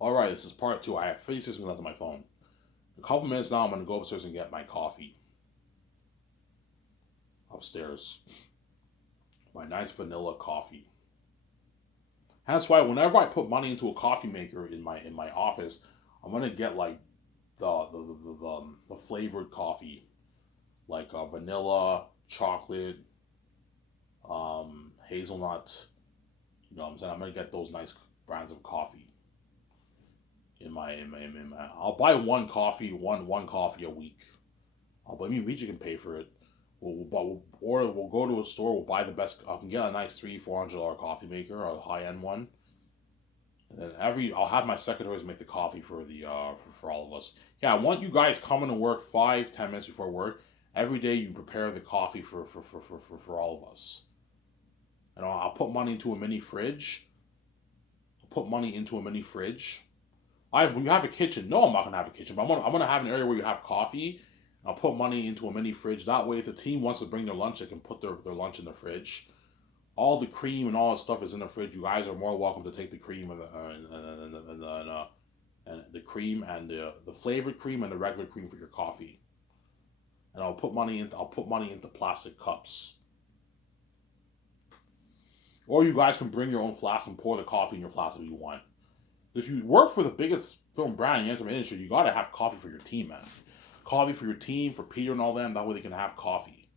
All right, this is part two. I have 56 minutes left on my phone. In a couple minutes now, I'm going to go upstairs and get my coffee upstairs. My nice vanilla coffee. That's why whenever I put money into a coffee maker in my office, I'm gonna get like the flavored coffee, like vanilla, chocolate, hazelnut. You know what I'm saying? I'm gonna get those nice brands of coffee in my. I'll buy one coffee a week. I mean, Vija can pay for it. We'll go to a store. We'll buy the best. I can get a nice $300-$400 coffee maker, a high end one. And then I'll have my secretaries make the coffee for the for all of us. Yeah, I want you guys coming to work 5-10 minutes before work. Every day you prepare the coffee for all of us. And I'll put money into a mini fridge. I'll put money into a mini fridge. You have a kitchen. No, I'm not gonna have a kitchen, but I'm gonna have an area where you have coffee. I'll put money into a mini fridge. That way, if the team wants to bring their lunch, they can put their lunch in the fridge. All the cream and all that stuff is in the fridge. You guys are more welcome to take the cream and the cream and the flavored cream and the regular cream for your coffee. And I'll put money into plastic cups. Or you guys can bring your own flask and pour the coffee in your flask if you want. If you work for the biggest film brand in the entertainment industry, you gotta have coffee for your team, man. Coffee for your team, for Peter and all them. That way they can have coffee.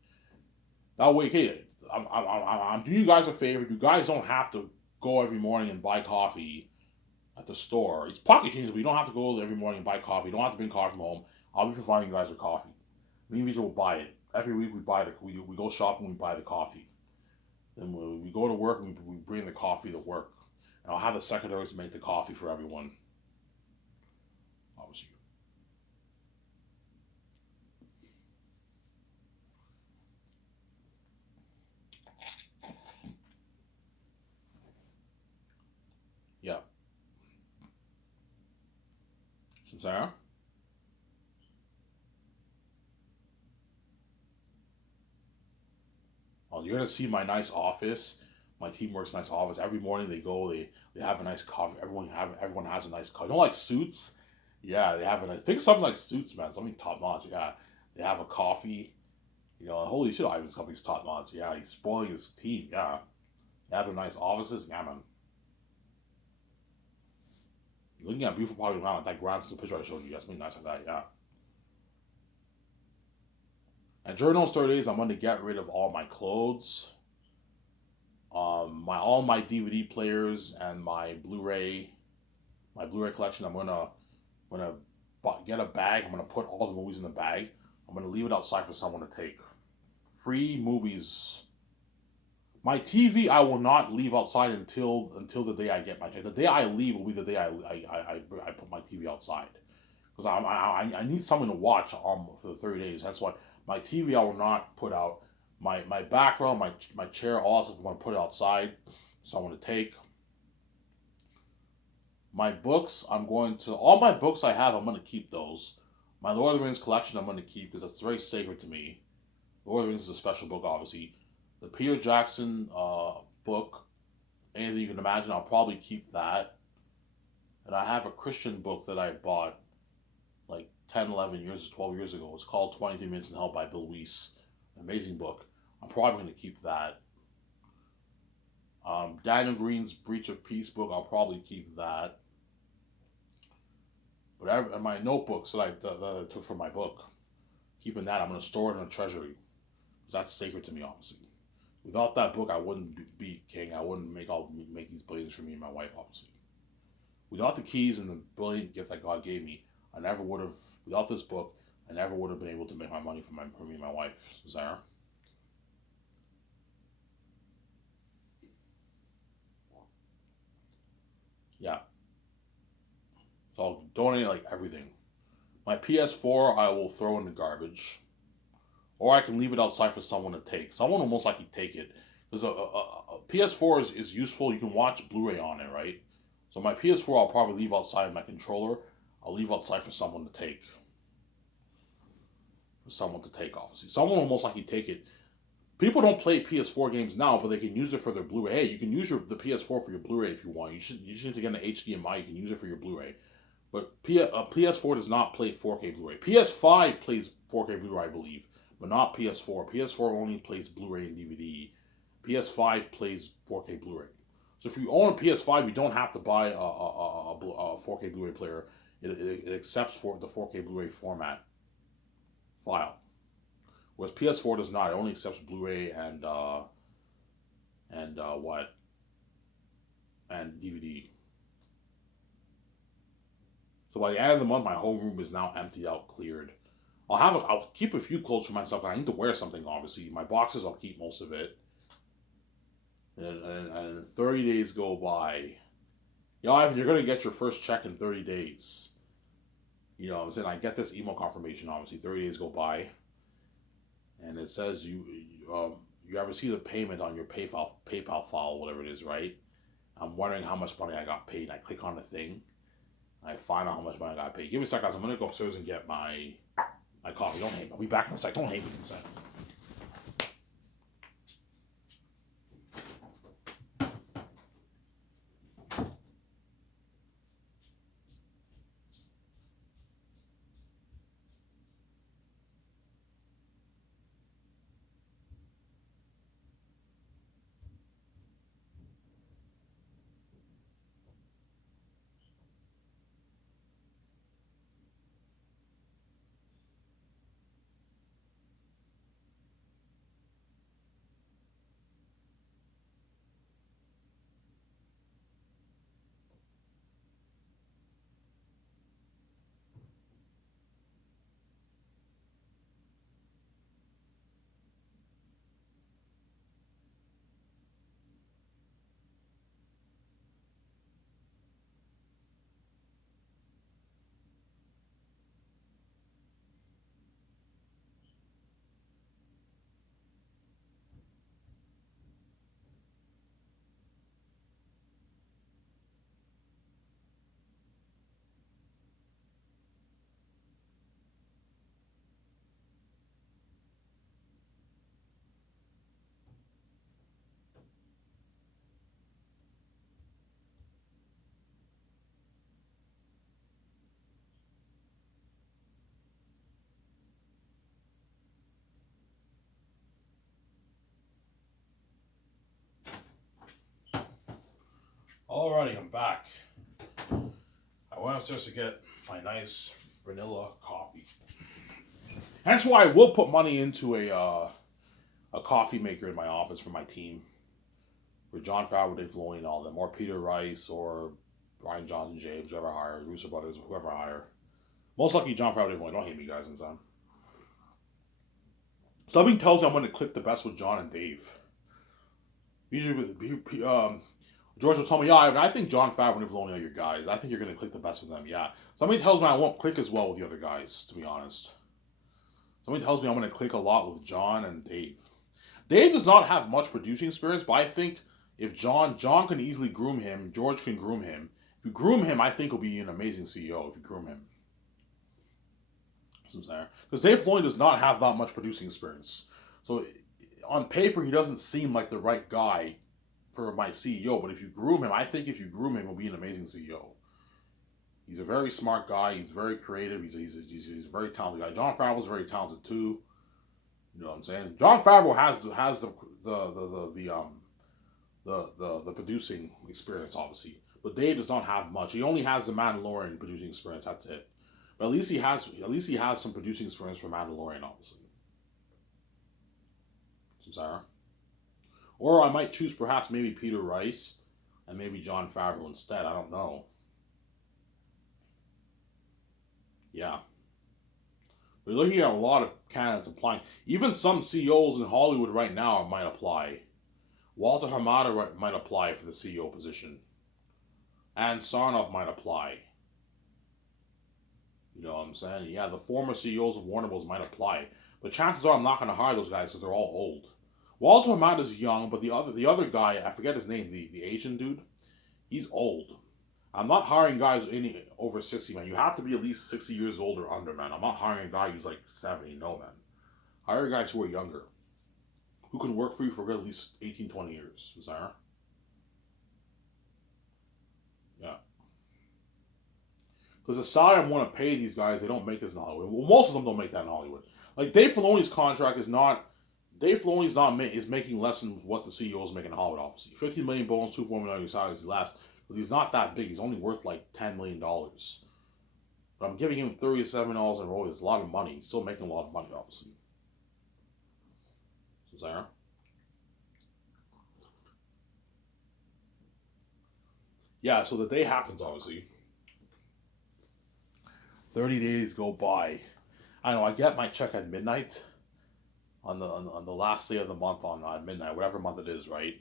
That way, okay, I'm doing you guys a favor. You guys don't have to go every morning and buy coffee at the store. It's pocket change, but you don't have to go every morning and buy coffee. You don't have to bring coffee from home. I'll be providing you guys with coffee. Me and Visa will buy it. Every week we go shopping and we buy the coffee. Then we go to work and we bring the coffee to work. And I'll have the secretaries make the coffee for everyone. Obviously. Yeah. Sarah? Oh, you're gonna see my nice office. My team works nice office. Every morning they go, they have a nice coffee. Everyone has a nice coffee. You don't like suits? Yeah, they have a nice think something like suits, man. Something top notch. Yeah. They have a coffee. You know, holy shit, Ivan's company's top notch. Yeah, he's spoiling his team. Yeah. They have their nice offices. Yeah, man. You're looking at beautiful party around like that grand picture I showed you. That's really nice like that, yeah. And during those 30 days, I'm gonna get rid of all my clothes, my all my DVD players and my Blu-ray collection. I'm gonna get a bag. I'm gonna put all the movies in the bag. I'm gonna leave it outside for someone to take. Free movies. My TV I will not leave outside until the day I get my check. The day I leave will be the day I put my TV outside because I need something to watch for the 30 days. That's why my TV I will not put out. My background, my chair, all that stuff I'm gonna put it outside. Someone to take. My books, all my books I have, I'm gonna keep those. My Lord of the Rings collection, I'm gonna keep because that's very sacred to me. Lord of the Rings is a special book, obviously. The Peter Jackson book, anything you can imagine, I'll probably keep that. And I have a Christian book that I bought like 10, 11 years, 12 years ago. It's called 23 Minutes in Hell by Bill Weiss. Amazing book. I'm probably going to keep that. Daniel Green's Breach of Peace book, I'll probably keep that. But my notebooks that I took from my book, keeping that, I'm going to store it in a treasury. Because that's sacred to me, obviously. Without that book, I wouldn't be king. I wouldn't make these billions for me and my wife, obviously. Without the keys and the brilliant gift that God gave me, I never would have. Without this book, I never would have been able to make my money for me and my wife, Sarah. Yeah. So I'll donate like everything. My PS4, I will throw in the garbage, or I can leave it outside for someone to take. Someone will most likely take it because a PS4 is useful. You can watch Blu-ray on it, right? So my PS4, I'll probably leave outside. My controller, I'll leave outside for someone to take. For someone to take, obviously, someone will most likely take it. People don't play PS4 games now, but they can use it for their Blu-ray. Hey, you can use the PS4 for your Blu-ray if you want. You should get an HDMI. You can use it for your Blu-ray. But PS4 does not play 4K Blu-ray. PS5 plays 4K Blu-ray, I believe, but not PS4. PS4 only plays Blu-ray and DVD. PS5 plays 4K Blu-ray. So if you own a PS5, you don't have to buy a 4K Blu-ray player. It accepts for the 4K Blu-ray format file, whereas PS4 does not. It only accepts Blu-ray and DVD. So by the end of the month, my whole room is now emptied out, cleared. I'll keep a few clothes for myself. I need to wear something, obviously. My boxes, I'll keep most of it. And 30 days go by. Ivan, you're gonna get your first check in 30 days. I'm saying, I get this email confirmation. Obviously, 30 days go by, and it says you have received a payment on your PayPal file, whatever it is, right? I'm wondering how much money I got paid. I click on the thing. I find out how much money I got paid. Give me a second, guys. I'm gonna go upstairs and get my coffee. Don't hate me. I'll be back in a sec. Don't hate me in a sec. Alrighty, I'm back. I went upstairs to get my nice vanilla coffee. That's why I will put money into a coffee maker in my office for my team. For Jon Favreau, Dave Filoni, and all them, or Peter Rice, or Rian Johnson, James, whoever I hire, Russo Brothers, whoever I hire. Most likely Jon Favreau, Dave Filoni. Don't hate me, guys, in time. Something tells me I'm going to click the best with John and Dave. Usually, George will tell me, I think Jon Favreau and Dave Filoni are your guys. I think you're going to click the best with them, yeah. Somebody tells me I won't click as well with the other guys, to be honest. Somebody tells me I'm going to click a lot with John and Dave. Dave does not have much producing experience, but I think if John can easily groom him, George can groom him. If you groom him, I think he'll be an amazing CEO if you groom him. Because Dave Filoni does not have that much producing experience. So on paper, he doesn't seem like the right guy for my CEO. But if you groom him, I think if you groom him, he'll be an amazing CEO. He's a very smart guy. He's very creative. He's a very talented guy. Jon Favreau's very talented too. You know what I'm saying? Jon Favreau has the producing experience, obviously, but Dave does not have much. He only has the Mandalorian producing experience. That's it. But at least he has some producing experience for Mandalorian, obviously. Sarah. Or I might choose perhaps maybe Peter Rice and maybe Jon Favreau instead. I don't know. Yeah. We're looking at a lot of candidates applying. Even some CEOs in Hollywood right now might apply. Walter Hamada might apply for the CEO position. And Sarnoff might apply. You know what I'm saying? Yeah, the former CEOs of Warner Bros. Might apply. But chances are I'm not going to hire those guys because they're all old. Walter Hamada's young, but the other guy, I forget his name, the Asian dude, he's old. I'm not hiring guys any over 60, man. You have to be at least 60 years old or under, man. I'm not hiring a guy who's like 70. No, man. Hire guys who are younger. who can work for you for at least 18, 20 years. Sarah? Yeah. Because the salary I want to pay these guys, they don't make as in Hollywood. Well, most of them don't make that in Hollywood. Like Dave Filoni's contract is not. Dave Filoni's not is making less than what the CEO is making in Hollywood. Obviously, 15 million bonus, 2.1 million salaries is less, but he's not that big. He's only worth like $10 million. But I'm giving him $37 in a roll. It's a lot of money. He's still making a lot of money, obviously. So, Sarah? Yeah. So the day happens, obviously. 30 days go by. I know. I get my check at midnight on the last day of the month on midnight, whatever month it is, right?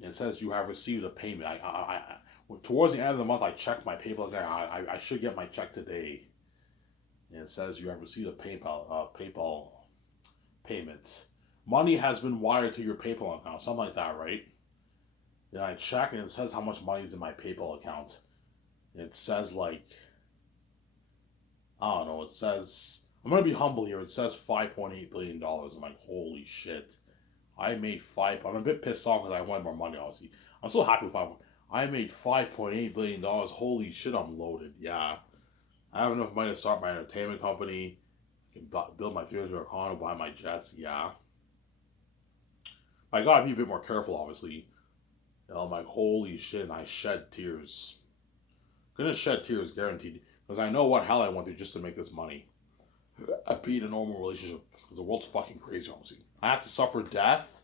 And it says you have received a payment. Towards the end of the month, I checked my PayPal account. I should get my check today. And it says you have received a PayPal payment. Money has been wired to your PayPal account, something like that, right? Then I check and it says how much money is in my PayPal account. And it says like, I don't know. It says, I'm gonna be humble here. It says $5.8 billion. I'm like, holy shit! I made five. I'm a bit pissed off because I wanted more money. Obviously, I'm so happy with five. I made $5.8 billion. Holy shit! I'm loaded. Yeah, I have enough money to start my entertainment company. I can build my theater condo, buy my jets. Yeah, I gotta be a bit more careful. Obviously, I'm like, holy shit! And I shed tears. Gonna shed tears, guaranteed. Because I know what hell I went through just to make this money. I be in a normal relationship. Because the world's fucking crazy, obviously. I have to suffer death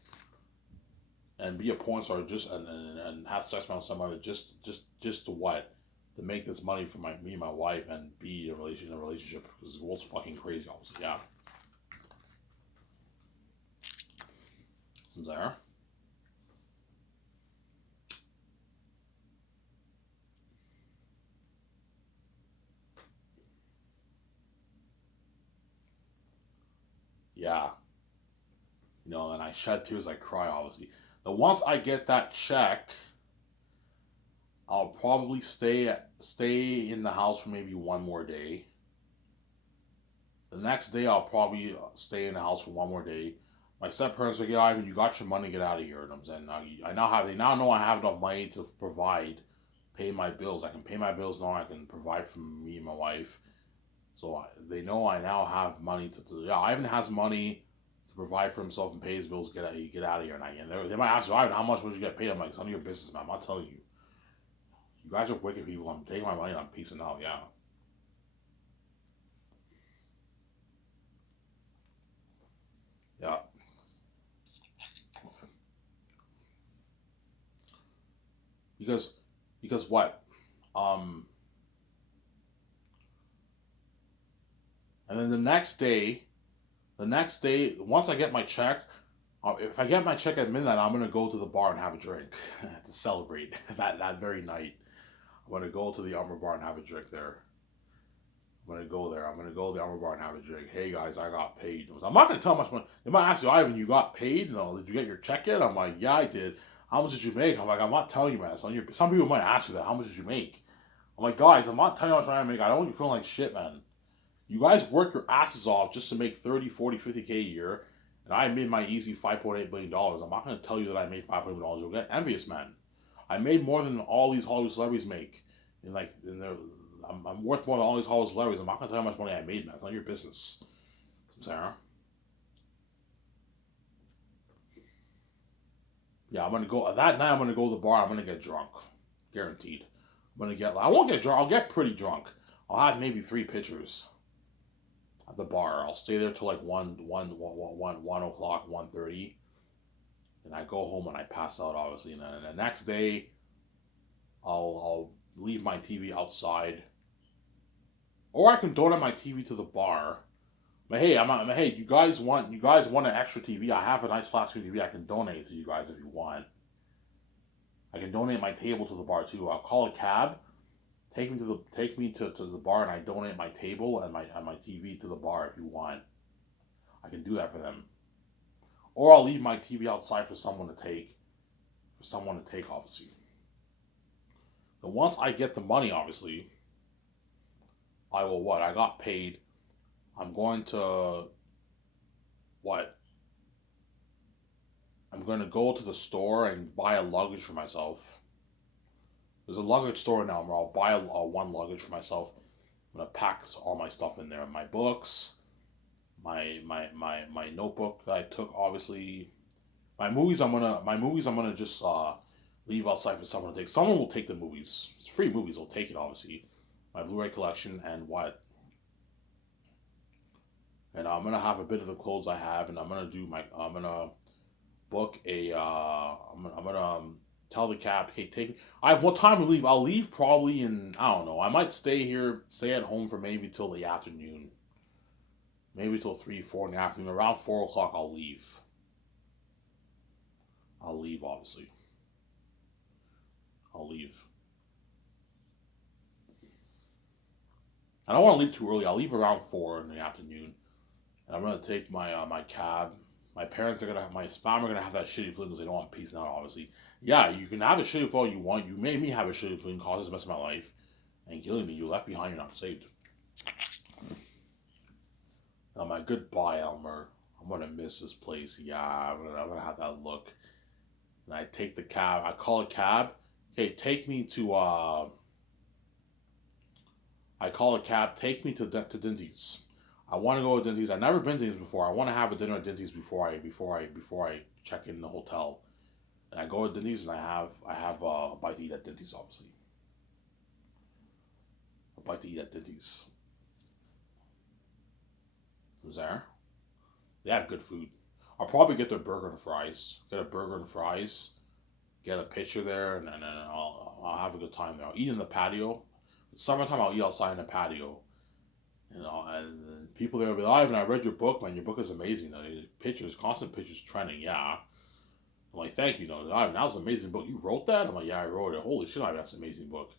and be a porn star just and have sex with somebody just to what? To make this money for me and my wife and be in a relationship. Because the world's fucking crazy, obviously. Yeah. Is there? Yeah. And I shed tears, I cry, obviously. Now, once I get that check, I'll probably stay in the house for maybe one more day. The next day, I'll probably stay in the house for one more day. My step parents are like, yeah, Ivan, you got your money, get out of here. And I'm saying, they now know I have enough money to pay my bills. I can pay my bills now. I can provide for me and my wife. So they know I now have money yeah, Ivan has money to provide for himself and pay his bills. Get out of here. And they might ask you, Ivan, how much would you get paid? I'm like, it's none of your business, man. I'm not telling you. You guys are wicked people. I'm taking my money and I'm peacing out. Yeah. Yeah. Because because what? Um and then the next day, once I get my check, if I get my check at midnight, I'm gonna go to the bar and have a drink to celebrate that very night. I'm gonna go to the Armor Bar and have a drink there. I'm gonna go there. I'm gonna go to the Armor Bar and have a drink. Hey guys, I got paid. I'm not gonna tell how much money. They might ask you, Ivan, you got paid? No, did you get your check yet? I'm like, yeah, I did. How much did you make? I'm like, I'm not telling you, man. Some people might ask you that. How much did you make? I'm like, guys, I'm not telling you how much money I make. I don't want you feeling like shit, man. You guys work your asses off just to make 30, 40, 50K a year, and I made my easy $5.8 billion. I'm not going to tell you that I made $5.8 billion. You'll get envious, man. I made more than all these Hollywood celebrities make. I'm worth more than all these Hollywood celebrities. I'm not going to tell you how much money I made, man. It's not your business. Sarah? Yeah, I'm going to go. That night, I'm going to go to the bar. I'm going to get drunk. Guaranteed. I won't get drunk. I'll get pretty drunk. I'll have maybe 3 pitchers at the bar. I'll stay there till like 1 o'clock, 1:30. And I go home and I pass out, obviously. And then the next day, I'll leave my TV outside, or I can donate my TV to the bar. But hey, hey, you guys want an extra TV? I have a nice flat screen TV. I can donate to you guys if you want. I can donate my table to the bar too. I'll call a cab, take me to the bar, and I donate my table and my TV to the bar if you want. I can do that for them. Or I'll leave my TV outside for someone to take. Obviously. And once I get the money, obviously, I will what? I got paid. I'm going to what? I'm gonna go to the store and buy a luggage for myself. There's a luggage store now where I'll buy one luggage for myself. I'm gonna pack all my stuff in there, my books, my notebook that I took. Obviously, my movies I'm gonna just leave outside for someone to take. Someone will take the movies. It's free movies. Will take it obviously. My Blu-ray collection and what. And I'm gonna have a bit of the clothes I have, and I'm gonna book a. I'm gonna tell the cab, hey, take me. I have what time to leave? I'll leave probably in, I don't know. I might stay here, stay at home for maybe till the afternoon, maybe till 3, 4 in the afternoon. Around 4 o'clock, I'll leave. I'll leave obviously. I'll leave. I don't want to leave too early. I'll leave around 4 in the afternoon, and I'm gonna take my cab. My parents are gonna have my family are gonna have that shitty feeling because they don't want peace now. Obviously, yeah, you can have a shitty feeling all you want. You made me have a shitty feeling, causes the mess of my life, and killing me. You left behind. You're not saved. Now, my goodbye, Elmer. I'm gonna miss this place. Yeah, I'm gonna have that look. And I take the cab. I call a cab. Okay, take me to. I call a cab. Take me to Dinty's. I want to go to Dinty's. I've never been to Dinty's before. I want to have a dinner at Dinty's before I check in the hotel. And I go to Dinty's and I have a bite to eat at Dinty's. Obviously, a bite to eat at Dinty's. Who's there? They have good food. I'll probably get their burger and fries. Get a burger and fries. Get a picture there, and then I'll have a good time there. I'll eat in the patio. It's summertime. I'll eat outside in the patio. And people there will be like, Ivan, I read your book, man. Your book is amazing. Pictures, constant pictures trending. Yeah. I'm like, thank you. No, Ivan, that was an amazing book. You wrote that? I'm like, yeah, I wrote it. Holy shit, Ivan, that's an amazing book.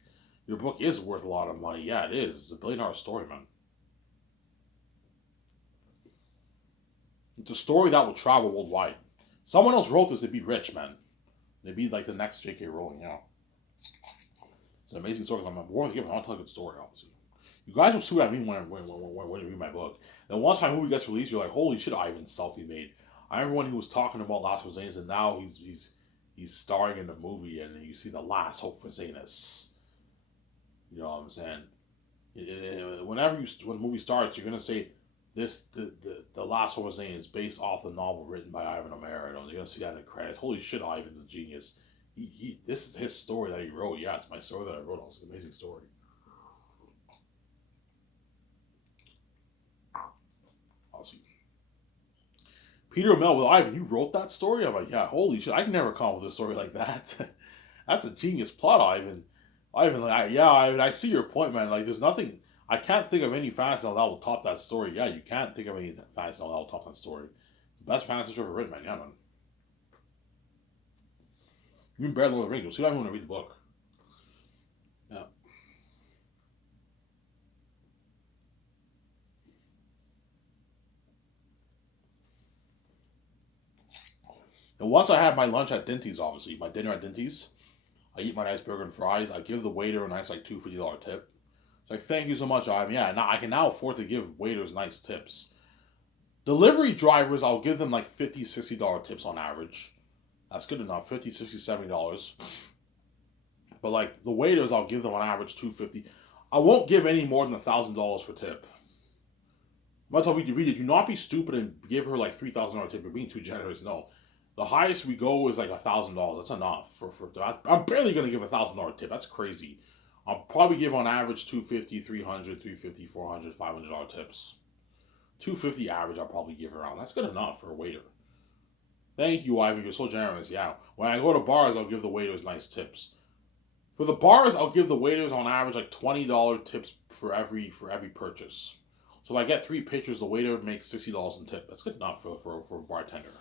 Your book is worth a lot of money. Yeah, it is. It's a $1 billion story, man. It's a story that will travel worldwide. Someone else wrote this to be rich, man. They'd be like the next J.K. Rowling, you know. It's an amazing story. I'm more than giving. I want to tell a good story, obviously. You guys will see what I mean when you read my book. Then once my movie gets released, you're like, holy shit, Ivan selfie made. I remember when he was talking about Last for Zanus, and now he's starring in the movie, and you see the last hope for Zanus. You know what I'm saying? When the movie starts, you're gonna say the last hope for Zanus is based off the novel written by Ivan O'Meara. You're gonna see that in the credits. Holy shit, Ivan's a genius. This is his story that he wrote. Yeah, it's my story that I wrote. It's an amazing story. Awesome. Peter Melville, Ivan, you wrote that story? I'm like, yeah, holy shit, I can never come up with a story like that. That's a genius plot, Ivan. Ivan, yeah, Ivan, I see your point, man. Like, there's nothing, I can't think of any fantasy novel that will top that story. Yeah, you can't think of any fantasy novel that will top that story. Best fantasy ever written, man. Yeah, man. You can barely Lord of the Rings. You'll see, I want to read the book. Yeah. And once I have my lunch at Dinty's, obviously, my dinner at Dinty's, I eat my nice burger and fries. I give the waiter a nice, like, $250 tip. It's like, thank you so much, Ivan. Yeah, now I can now afford to give waiters nice tips. Delivery drivers, I'll give them like $50, $60 tips on average. That's good enough. 50, 60, $70. But like the waiters, I'll give them on average $250. I won't give any more than $1,000 for tip. I'm gonna tell you, read it. Do not be stupid and give her like $3,000 tip. You're being too generous. No, the highest we go is like $1,000. That's enough for. I'm barely gonna give $1,000 tip. That's crazy. I'll probably give on average 250, 300, 350, 400, $500 tips. 250 average. I'll probably give around. That's good enough for a waiter. Thank you, Ivan. You're so generous. Yeah. When I go to bars, I'll give the waiters nice tips. For the bars, I'll give the waiters on average like $20 tips for every purchase. So if I get 3 pitchers, the waiter makes $60 in tip. That's good enough for a bartender.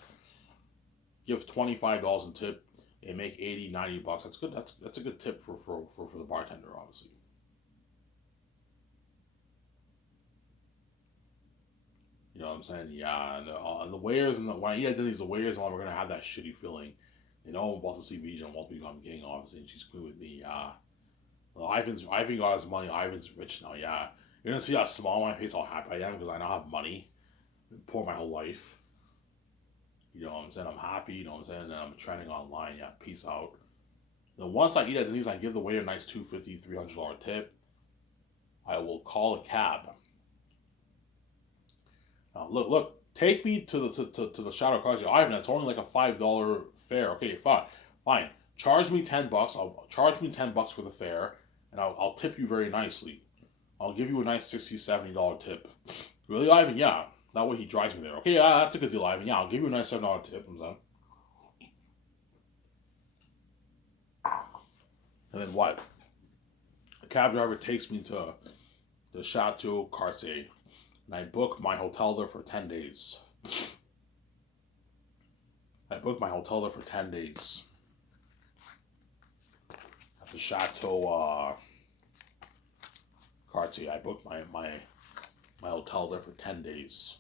Give $25 in tip, they make 80, $90. That's good. That's a good tip for the bartender, obviously. You know what I'm saying? Yeah, and the waiters when I eat at Denny's, the waiters are gonna have that shitty feeling. They know I'm about to see Vija and won't become king, obviously, and she's cool with me. Yeah. Well, Ivan got his money. Ivan's rich now. Yeah, you're gonna see how small my face, how happy I am because I now have money. Poor my whole life. You know what I'm saying? I'm happy, you know what I'm saying? And I'm trending online. Yeah, peace out. Then once I eat at Denny's, I give the waiter a nice $250, $300 tip. I will call a cab. Now, look, take me to the Shadow Cars. Ivan, that's only like a $5 fare. Okay, fine. Charge me $10. I'll charge me $10 for the fare, and I'll tip you very nicely. I'll give you a nice $60, $70 tip. Really, Ivan? Yeah. That way he drives me there. Okay, yeah, that's a good deal, Ivan. Yeah, I'll give you a nice $7 tip. And then what? The cab driver takes me to the Chateau Cartier, and I book my hotel there for 10 days. I booked my hotel there for 10 days. At the Chateau Cartier. I booked my hotel there for 10 days.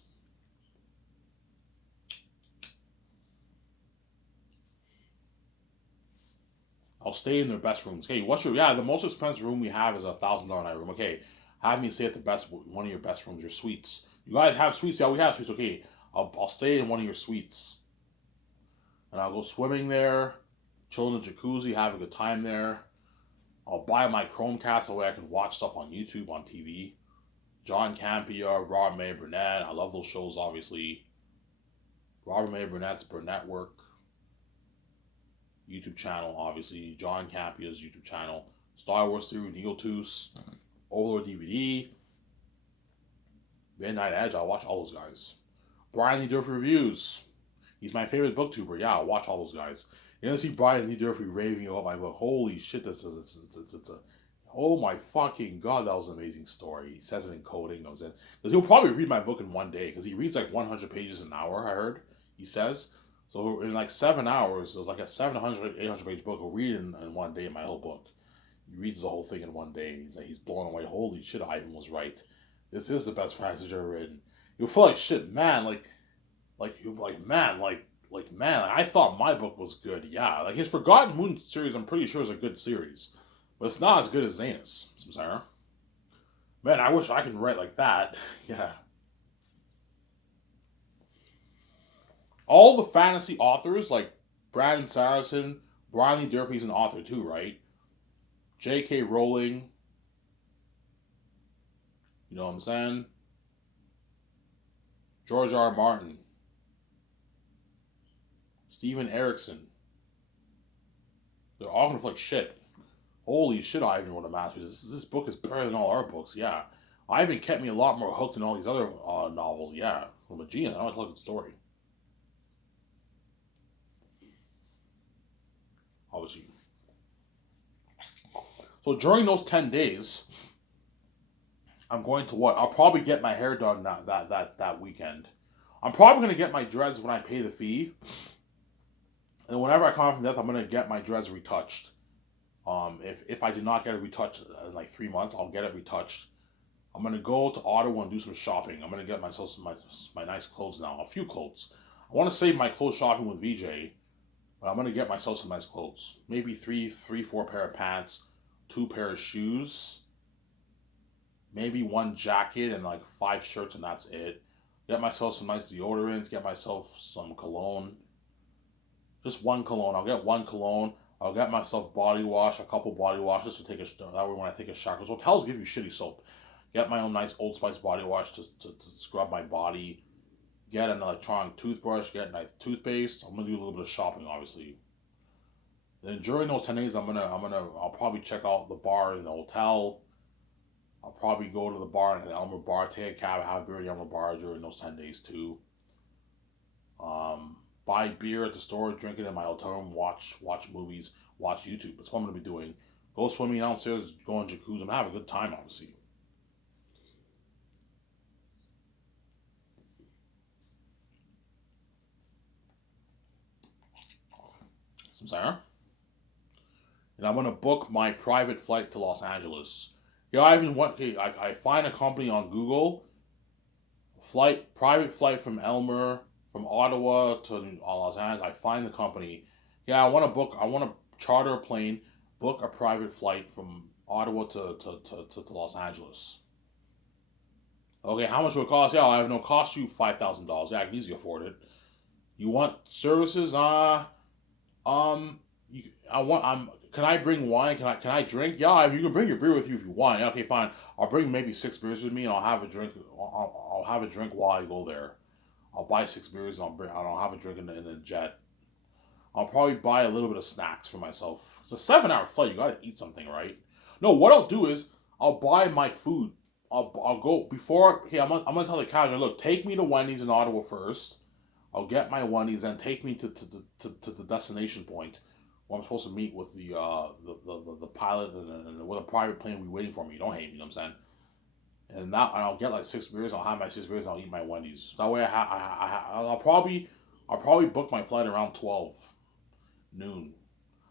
I'll stay in their best rooms. Okay, the most expensive room we have is $1,000 night room. Okay, have me stay at the best one of your best rooms, your suites. You guys have suites? Yeah, we have suites. Okay, I'll stay in one of your suites, and I'll go swimming there, chill in the jacuzzi, have a good time there. I'll buy my Chromecast so way I can watch stuff on YouTube, on TV. John Campea, Robert May Burnett. I love those shows, obviously. Robert May Burnett's Burnett Work YouTube channel, obviously. John Campea's YouTube channel. Star Wars Theory, Neotus, Overlord DVD, Midnight Edge. I'll watch all those guys. Brian Lee Durfee Reviews. He's my favorite booktuber. Yeah, I'll watch all those guys. You're gonna see Brian Lee Durfee raving about my book. Holy shit, it's a oh my fucking god, that was an amazing story. He says it in coding, knows it. Because he'll probably read my book in one day, because he reads like 100 pages an hour, I heard. He says. So in like 7 hours, it was like a 700, 800 page book. He'll read in one day my whole book. He reads the whole thing in one day. He's blown away. Holy shit, Ivan was right. This is the best fantasy I've ever written. You'll feel like shit, man. Man. I thought my book was good. Yeah, like his Forgotten Moon series, I'm pretty sure is a good series, but it's not as good as Zanus. Samsara. Man, I wish I could write like that. Yeah. All the fantasy authors, like Brandon Sanderson, Brian Lee Durfee's an author too, right? J.K. Rowling, you know what I'm saying? George R. R. Martin, Steven Erikson. They're all gonna like shit. Holy shit, Ivan wrote a masterpiece. This book is better than all our books, yeah. Ivan kept me a lot more hooked than all these other novels, yeah. From a genius, I always love the story. Obviously. So during those 10 days, I'm going to what? I'll probably get my hair done that weekend. I'm probably going to get my dreads when I pay the fee. And whenever I come from death, I'm going to get my dreads retouched. If I do not get it retouched in like 3 months, I'll get it retouched. I'm going to go to Ottawa and do some shopping. I'm going to get myself my nice clothes now. A few clothes. I want to save my clothes shopping with VJ. But I'm going to get myself some nice clothes. Maybe four pair of pants, 2 pair of shoes, maybe 1 jacket and like 5 shirts, and that's it. Get myself some nice deodorant, get myself some cologne. Just 1 cologne. I'll get 1 cologne. I'll get myself body wash, a couple body washes to take that way when I take a shower. Because hotels give you shitty soap. Get my own nice Old Spice body wash to scrub my body. Get an electronic toothbrush, get a nice toothpaste. I'm gonna do a little bit of shopping, obviously. Then during those 10 days, I'll probably check out the bar in the hotel. I'll probably go to the bar in the Elmer Bar, take a cab, have a beer at the Elmer Bar during those 10 days too. Buy beer at the store, drink it in my hotel room, watch movies, watch YouTube. That's what I'm gonna be doing. Go swimming downstairs, go in jacuzzi. I'm gonna have a good time, obviously. Sarah. And I'm gonna book my private flight to Los Angeles. Yeah, I even went. I find a company on Google. Private flight from Ottawa to Los Angeles. I find the company. Yeah, I want to book. I want to charter a plane, book a private flight from Ottawa to Los Angeles. Okay, how much will it cost? Yeah, I have no cost you $5,000. Yeah, I can easily afford it. You want services? You, I want. Can I bring wine? Can I drink? Yeah, you can bring your beer with you if you want. Yeah, okay, fine. I'll bring maybe 6 beers with me, and I'll have a drink. I'll have a drink while I go there. I'll buy 6 beers, and I'll have a drink in the jet. I'll probably buy a little bit of snacks for myself. It's a 7 hour flight. You gotta eat something, right? No, what I'll do is I'll buy my food. I'll go before. Hey, I'm gonna tell the casual, look, take me to Wendy's in Ottawa first. I'll get my Wendy's and take me to the destination point where I'm supposed to meet with the pilot and with a private plane will be waiting for me. Don't hate me, you know what I'm saying? And I'll get like 6 beers. I'll have my 6 beers. And I'll eat my Wendy's. That way I'll probably book my flight around 12 noon.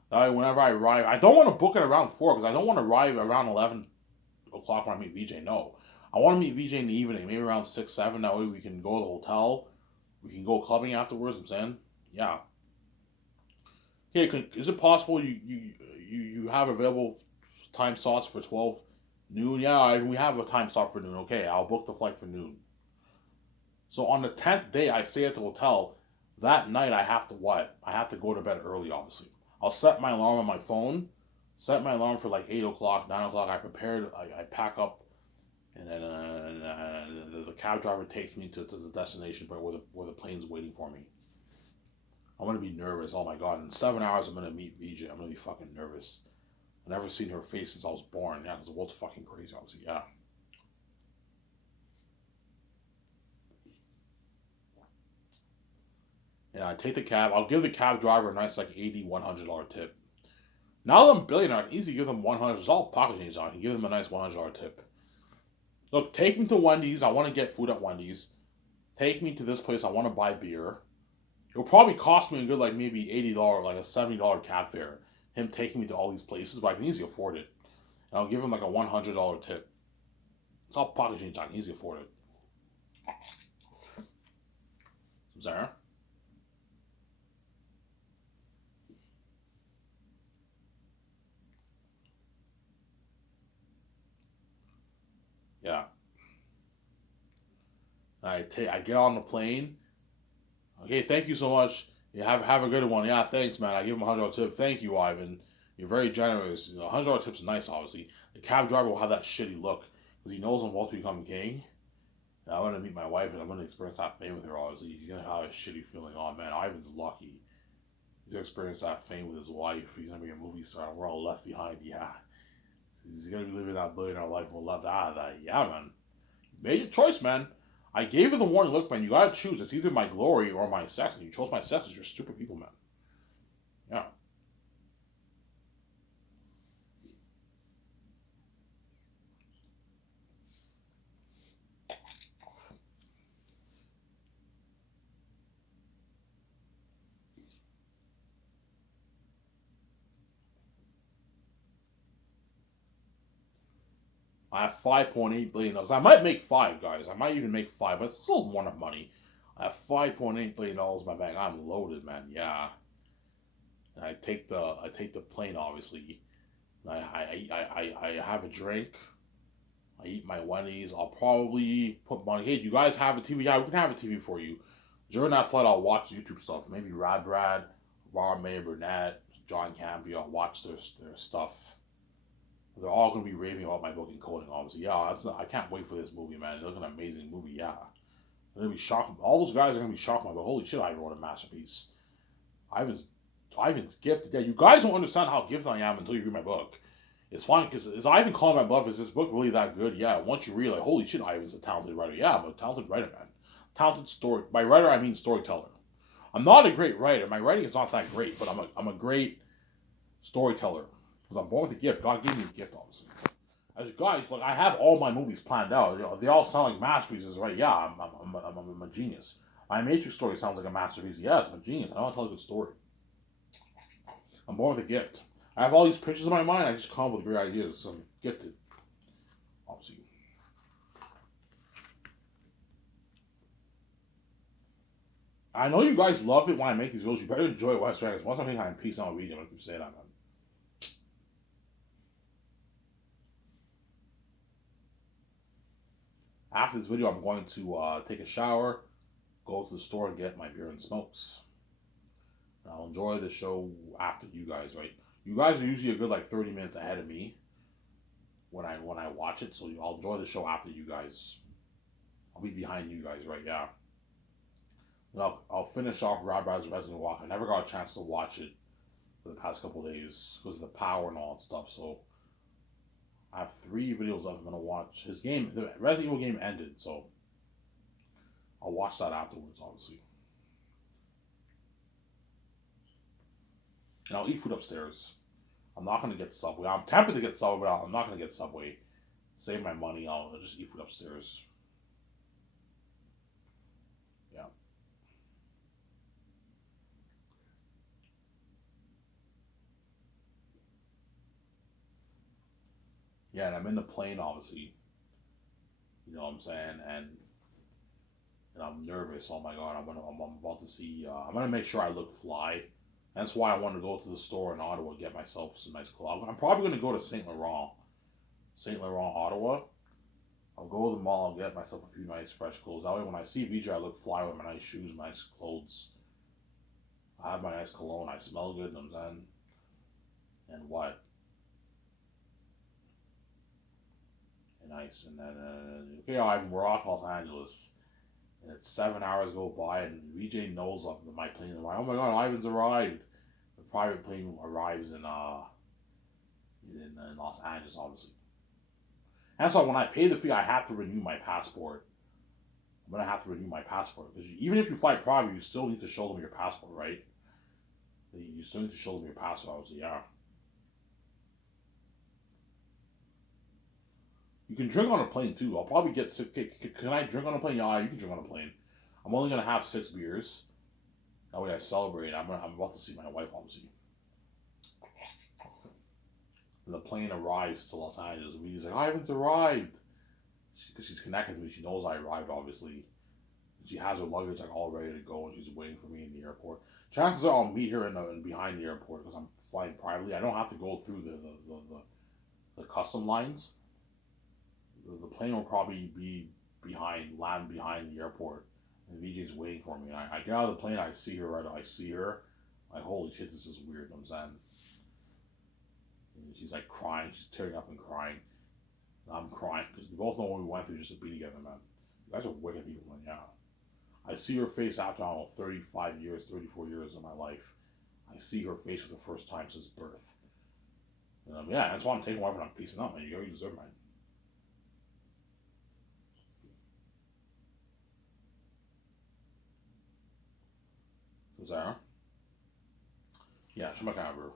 That way whenever I arrive, I don't want to book it around 4 because I don't want to arrive around 11 o'clock when I meet VJ. No, I want to meet VJ in the evening, maybe around 6 7. That way we can go to the hotel. We can go clubbing afterwards. I'm saying, yeah. Yeah, is it possible you have available time slots for 12 noon? Yeah, we have a time slot for noon. Okay, I'll book the flight for noon. So on the 10th day, I stay at the hotel. That night, I have to what? I have to go to bed early, obviously. I'll set my alarm on my phone. Set my alarm for like 8 o'clock, 9 o'clock. I prepared. I pack up, and then the cab driver takes me to the destination point where the plane's waiting for me. I'm gonna be nervous. Oh my god! In 7 hours, I'm gonna meet VJ. I'm gonna be fucking nervous. I've never seen her face since I was born. Yeah, because the world's fucking crazy. Obviously, yeah. Yeah, I take the cab. I'll give the cab driver a nice like 80 $100 tip. Now that I'm a billionaire, I can easily give them 100. It's all pocket change. I can give them a nice $100 tip. Look, take me to Wendy's. I want to get food at Wendy's. Take me to this place. I want to buy beer. It'll probably cost me a good like maybe $80, like a $70 cab fare. Him taking me to all these places, but I can easily afford it. And I'll give him like a $100 tip. It's all pocket change. I can easily afford it. Sarah? Yeah. I get on the plane. Okay, thank you so much. You have a good one. Yeah, thanks, man. I give him $100 tip. Thank you, Ivan. You're very generous. $100 tips are nice, obviously. The cab driver will have that shitty look because he knows I'm about to become king. And I'm gonna meet my wife and I'm gonna experience that fame with her. Obviously, he's gonna have a shitty feeling. Oh man, Ivan's lucky. He's gonna experience that fame with his wife. He's gonna be a movie star. And we're all left behind. Yeah, he's gonna be living that billionaire life. We're left out of that. Yeah, man. You made your choice, man. I gave you the warning. Look, man, you gotta choose. It's either my glory or my sex. And you chose my sex. You're stupid people, man. Yeah. I have $5.8 billion. I might make five, guys. I might even make five, but it's still a lot of money. I have $5.8 billion in my bank. I'm loaded, man. Yeah. And I take the plane, obviously. I have a drink. I eat my Wendy's. I'll probably put money. Hey, do you guys have a TV? Yeah, we can have a TV for you. During that flight, I'll watch YouTube stuff. Maybe Rad Brad, Rob May Burnett, John Campea. I'll watch their stuff. They're all gonna be raving about my book and coding, obviously. Yeah, I can't wait for this movie, man. It's like an amazing movie. Yeah, they're gonna be shocked. All those guys are gonna be shocked by, but holy shit, I wrote a masterpiece. Ivan's Ivan's gifted. Yeah, you guys don't understand how gifted I am until you read my book. It's fine because is Ivan calling my bluff? Is this book really that good? Yeah. Once you read, like, holy shit, Ivan's a talented writer. Yeah, I'm a talented writer, man. Talented story. By writer, I mean storyteller. I'm not a great writer. My writing is not that great, but I'm a great storyteller because I'm born with a gift. God gave me a gift, obviously. As guys, like I have all my movies planned out. They all sound like masterpieces, right? Yeah, I'm a genius. My Matrix story sounds like a masterpiece. Yes, I'm a genius. I want to tell a good story. I'm born with a gift. I have all these pictures in my mind. I just come up with great ideas. So I'm gifted, obviously. I know you guys love it when I make these videos. You better enjoy West Dragons. Once I'm in peace, I'll read them. I can say that, man. After this video, I'm going to take a shower, go to the store and get my beer and smokes. And I'll enjoy the show after you guys, right? You guys are usually a good like 30 minutes ahead of me when I watch it, so I'll enjoy the show after you guys. I'll be behind you guys, right? Yeah. And I'll finish off Rabbi's Resident Walk. I never got a chance to watch it for the past couple days because of the power and all that stuff. So I have 3 videos I'm gonna watch. His game, the Resident Evil game ended, so I'll watch that afterwards, obviously. And I'll eat food upstairs. I'm not gonna get Subway. I'm tempted to get Subway, but I'm not gonna get Subway. Save my money. I'll just eat food upstairs. Yeah. Yeah, and I'm in the plane, obviously. You know what I'm saying? And I'm nervous. Oh my god, I'm about to see. I'm gonna make sure I look fly. That's why I want to go to the store in Ottawa and get myself some nice clothes. I'm probably gonna go to Saint Laurent, Ottawa. I'll go to the mall. I'll get myself a few nice fresh clothes. That way, when I see VJ, I look fly with my nice shoes, my nice clothes. I have my nice cologne. I smell good. I'm saying. And what? And nice. And then okay, Ivan, we're off Los Angeles. And it's 7 hours go by, and VJ knows of my plane arrived. Oh my god, Ivan's arrived. The private plane arrives in Los Angeles, obviously. And so when I pay the fee, I have to renew my passport. I'm gonna have to renew my passport because even if you fly private, you still need to show them your passport, right? You still need to show them your passport. Obviously, yeah. You can drink on a plane too. I'll probably get six. Can I drink on a plane? Yeah, you can drink on a plane. I'm only gonna have 6 beers. That way I celebrate. I'm about to see my wife, obviously. And the plane arrives to Los Angeles. And he's like, I haven't arrived. Because she's connected to me. She knows I arrived, obviously. She has her luggage like all ready to go, and she's waiting for me in the airport. Chances are I'll meet her in behind the airport because I'm flying privately. I don't have to go through the custom lines. The plane will probably be land behind the airport, and VJ's waiting for me. I get out of the plane, I see her right. I see her. Like, holy shit, this is weird. I'm saying. And she's like crying. She's tearing up and crying. And I'm crying because we both know what we went through just to be together, man. You guys are wicked people, man. Yeah. I see her face after, I don't know, 35 years, 34 years of my life. I see her face for the first time since birth. And yeah, that's why I'm taking one for not piecing up, man. You deserve mine. So, Zara? Yeah, she's my camera.